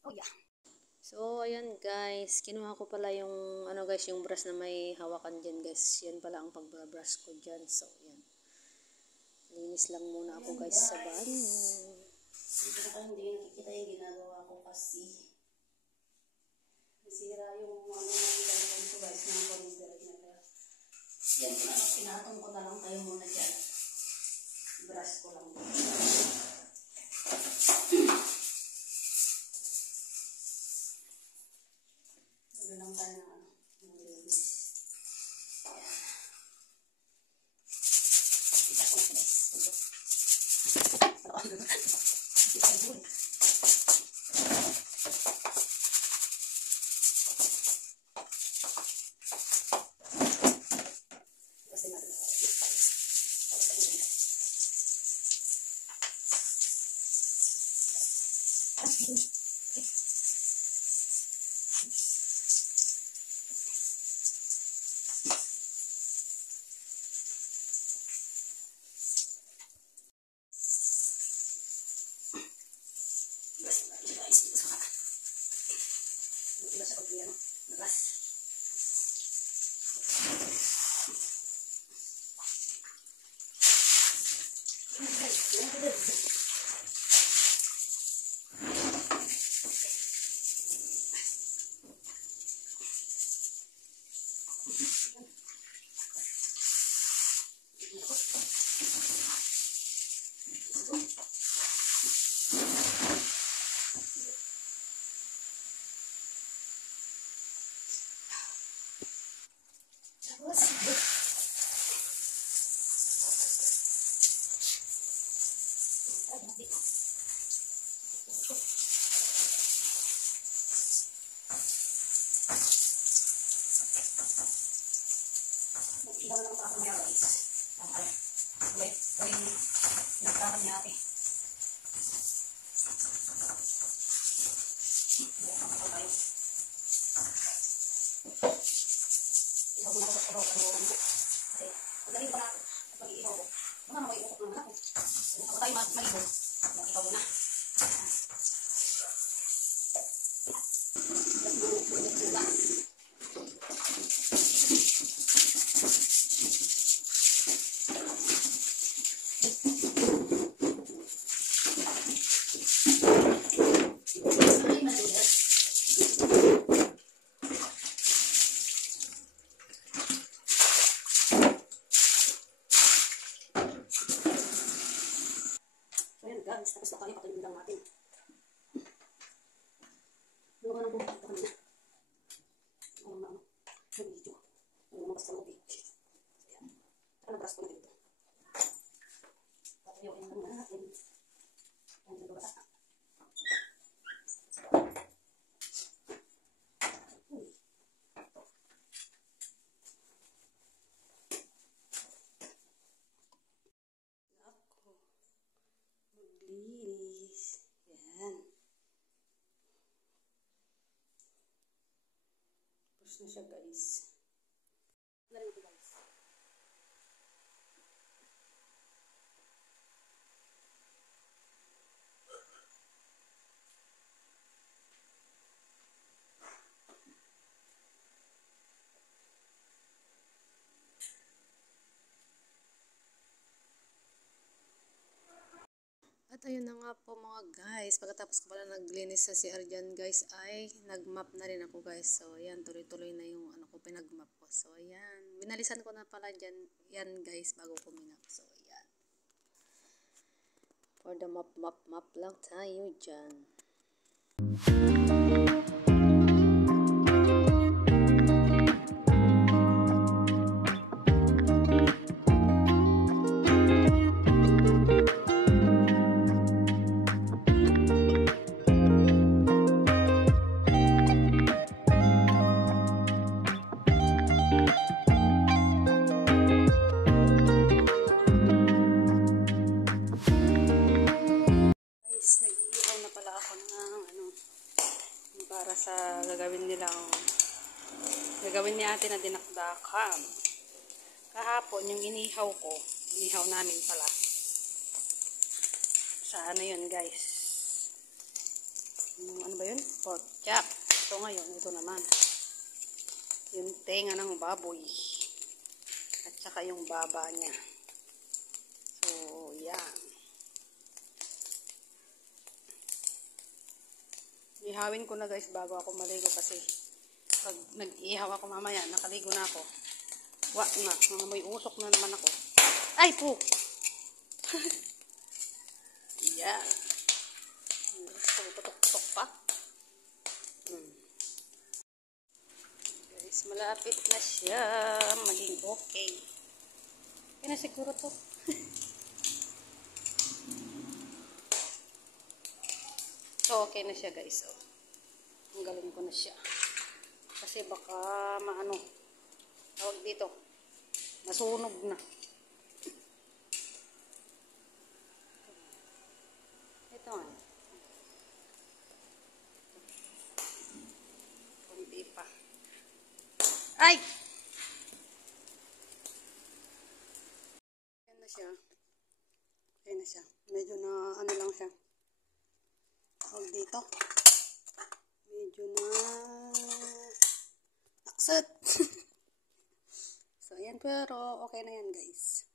Oh yeah. So, ayan guys, kinuha ko pala yung, ano guys, yung brush na may hawakan dyan guys. Yan pala ang pagbabrush ko dyan. So, yan. Linis lang muna ako guys sa banyo. Hindi nakikita yung ginagawa ko kasi nasira yung ano yung ko guys ng corridor na. Yan po na, pinatong ko na lang tayo muna dyan. Brush ko lang. Ganun tayo na ano, nilibis. Ito ko na guys. Tapos na tayo, patuloy lang natin. Ano ka lang po? Ito kanina. Ano na ano? Ano video? Ano naman basta lobby? Ayan. Ano brush ko na dito? Patuyuin lang natin. Ayan, nagabasa. Maglinis. Yan. Tapos na siya guys. Lalo ito guys. At ayun na nga po mga guys, pagkatapos ko pala naglinis sa CR dyan guys, ay nagmap na rin ako guys. So ayan, tuloy-tuloy na yung ano ko, pinagmap ko. So ayan, binalisan ko na pala dyan, yan guys, bago ko minap. So ayan, for the map lang tayo dyan. Gagawin ni ate na dinakdakan. Kahapon, yung inihaw ko, inihaw namin pala. Sa ano yun, guys? Ano ba yun? Pork chop. Ito ngayon, ito naman. Yung tenga ng baboy. At saka yung baba niya. So, yan. Ihawin ko na guys bago ako maligo kasi pag nag-ihaw ako mamaya, nakaligo na ako. Na, may usok na naman ako. Ay po! Yan. Putok-putok pa. Guys, malapit na siya maging okay. Okay na siguro to. So, okay na siya guys. So, ang galing ko na siya. Kasi baka maano, tawag dito, nasunog na. Ito nga. Kunti pa. Ay! Ayan na siya. Ayan na siya. Medyo na ano lang siya. Tawag dito. Medyo na naksat. So, ayan. Pero okay na yan guys.